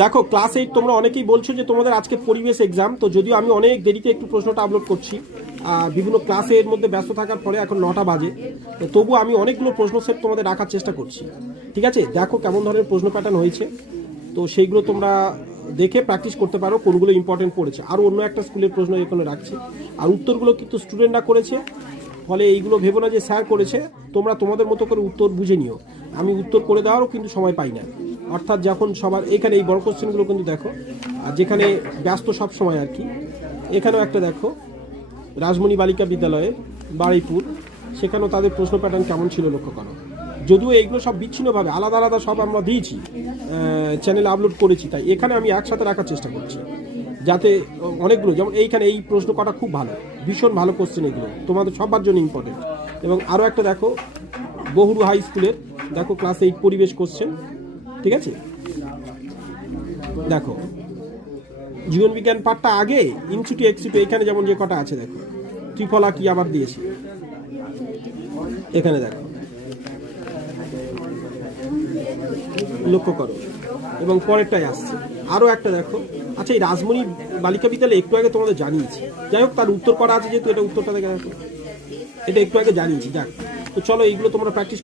দেখো ক্লাস 8 তোমরা অনেকেই বলছো যে তোমাদের আজকে পরিবেশ এক্সাম, তো যদিও আমি অনেক দেরিতে একটু প্রশ্নটা আপলোড করছি, বিভিন্ন ক্লাসে এর মধ্যে ব্যস্ত থাকার পরে এখন 9টা বাজে, তো তবু আমি অনেকগুলো প্রশ্ন সেট তোমাদের রাখার চেষ্টা করছি। ঠিক আছে, দেখো কেমন ধরনের প্রশ্ন প্যাটার্ন হয়েছে, তো সেইগুলো তোমরা দেখে প্র্যাকটিস করতে পারো কোনগুলো ইম্পর্টেন্ট পড়েছে। আর অন্য একটা স্কুলের প্রশ্ন এখানে রাখছি, আর উত্তরগুলো কিন্তু স্টুডেন্টরা করেছে, ফলে এইগুলো ভেবো না যে স্যার করেছে, তোমরা তোমাদের মতো করে উত্তর বুঝে নিও। আমি উত্তর করে দেওয়ারও কিন্তু সময় পাই না, অর্থাৎ যখন সবার এখানে এই বড় কোশ্চেনগুলো কিন্তু দেখো, আর যেখানে ব্যস্ত সব সময় আর কি। এখানেও একটা দেখো, রাজমণি বালিকা বিদ্যালয়ে বারুইপুর, সেখানেও তাদের প্রশ্ন প্যাটার্ন কেমন ছিল লক্ষ্য করো। যদিও এইগুলো সব বিচ্ছিন্নভাবে আলাদা আলাদা সব আমরা দিয়েছি, চ্যানেলে আপলোড করেছি, তাই এখানে আমি একসাথে রাখার চেষ্টা করছি যাতে অনেকগুলো, যেমন এইখানে এই প্রশ্ন কটা খুব ভালো, ভীষণ ভালো কোশ্চেন, এগুলো তোমাদের সবার জন্য ইম্পর্টেন্ট। এবং আরও একটা দেখো, বহুরু হাই স্কুলের দেখো ক্লাস 8 পরিবেশ কোশ্চেন। ঠিক আছে, দেখো জীবন বিজ্ঞান পাঠটা আগে ইনস্টিটিউট এক্সিটিউট, এখানে যেমন যে কটা আছে দেখো, ত্রিফলা কি আবার দিয়েছে এখানে দেখো, লক্ষ্য করো। এবং পরেরটাই আসছে আরও একটা দেখো। আচ্ছা, এই রাজমণি বালিকা বিদ্যালয়ে একটু আগে তোমাদের জানিয়েছি, যাই হোক তার উত্তর করা আছে যেহেতু, এটা উত্তরটা দেখে দেখো, এটা একটু আগে জানিয়েছি। যাক, তো চলো এইগুলো তোমরা প্র্যাকটিস